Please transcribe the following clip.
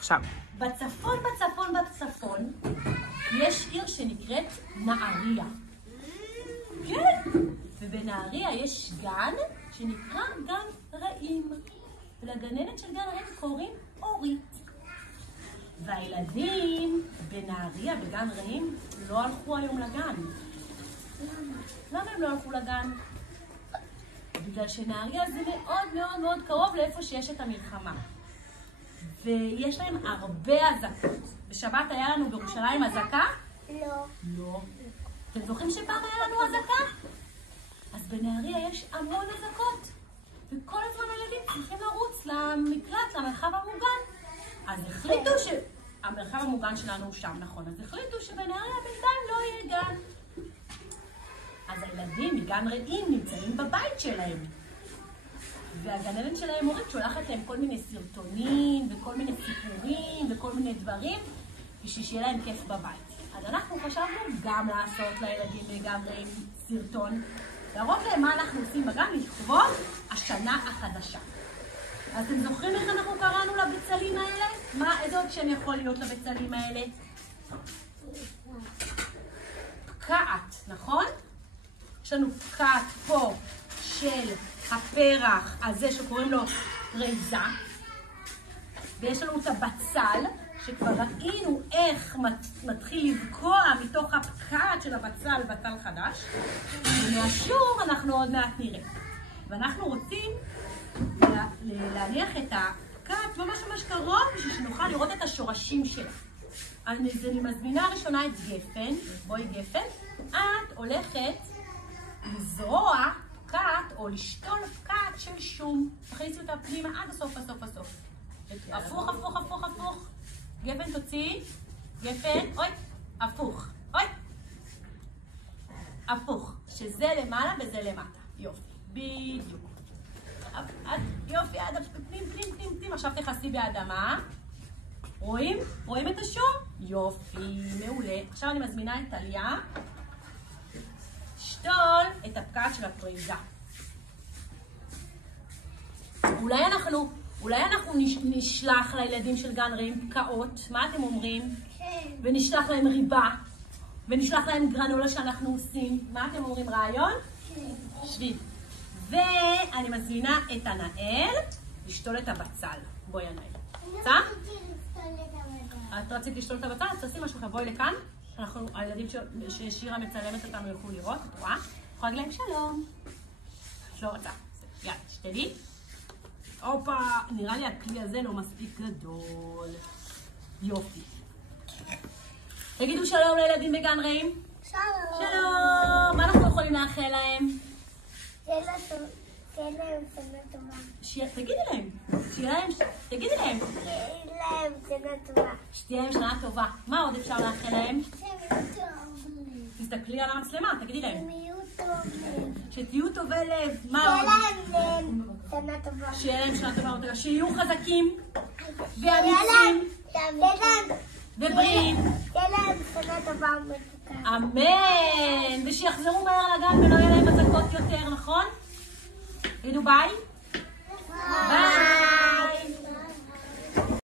עכשיו. בצפון, יש עיר שנקראת נהריה. כן. ובנהריה יש גן שנקרא גן רעים. ולגננת של גן רעים קוראים אורית. והילדים בנהריה, בגן רעים, לא הלכו היום לגן. למה הם לא הלכו לגן? בגלל שנהריה זה מאוד מאוד מאוד קרוב לאיפה שיש את המלחמה. ויש להם הרבה אזעקות. בשבת היה לנו בירושלים אזעקה? לא. לא. אתם זוכרים שפעם היה לנו אזעקה? אז בנהריה יש המון אזעקות. וכל הזמן הילדים צריכים לרוץ למקלט, למרחב המוגן. אז החליטו שהמרחב המוגן שלנו הוא שם, נכון. אז החליטו שבנהריה בינתיים לא יהיה גן. אז הילדים מגן רעים נמצאים בבית שלהם. והגננת שלהם אורית שולחת להם כל מיני סרטונים וכל מיני סיפורים וכל מיני דברים בשביל שיהיה להם כיף בבית. אז אנחנו חשבנו גם לעשות לילדים בגן רעים סרטון, להראות להם מה אנחנו עושים בגן לכבוד השנה החדשה. אז אתם זוכרים איך אנחנו קראנו לבצלים האלה? איזה עוד שם יכול להיות לבצלים האלה? קעת, נכון? יש לנו קעת פה של הפרח הזה שקוראים לו פריזה, ויש לנו את הבצל שכבר ראינו איך מתחיל לבקוע מתוך הפקעת של הבצל, בצל חדש, ומהשום אנחנו עוד מעט נראה. ואנחנו רוצים להניח את הפקעת ממש ממש קרוב בשביל שנוכל לראות את השורשים שלה. אז אני מזמינה ראשונה את גפן. בואי גפן, את הולכת לזרוע פקעת או לשתול פקעת של שום. תכניסו אותה פנימה עד הסוף, הסוף. הפוך. גפן תוציא. גפן, אוי, הפוך. הפוך. שזה למעלה וזה למטה. יופי. בדיוק. יופי, עד פנים. עכשיו תכנסי באדמה. רואים את השום? יופי, מעולה. עכשיו אני מזמינה את טליה. שתול את הפקעת של הפריזה. אולי אנחנו נשלח לילדים של גן רעים פקעות, מה אתם אומרים? כן. ונשלח להם ריבה, ונשלח להם גרנולה שאנחנו עושים. מה אתם אומרים, רעיון? כן. שבי. ואני מזמינה את הנאל לשתול את הבצל. בואי הנאל. צא? את רצית לשתול את הבצל? אז תעשי משהו אחר, בואי לכאן. הילדים ששירה מצלמת אותנו יוכלו לראות, את רואה? יכולה להגיד להם שלום. לא רוצה. יאללה, שתלי. הופה, נראה לי הכלי הזה לא מספיק גדול. יופי. תגידו שלום לילדים בגן רעים. שלום. מה אנחנו יכולים לאחל להם? שיהיה להם שנה טובה. תגידי להם. תגידי להם. שיהיה להם שנה טובה. שתהיה להם שנה טובה. מה עוד אפשר לאחל להם? תסתכלי על המצלמה, תגידי להם. שתהיו טובי לב. מה עוד? שיהיה להם שנה טובה. שיהיה להם שנה טובה. שיהיו חזקים ואמיצים ובריאים. שיהיה להם שנה טובה ומתוקה. אמן. ושיחזרו מהר לגן ולא יהיה להם אזעקות יותר, נכון? תגידו ביי. ביי.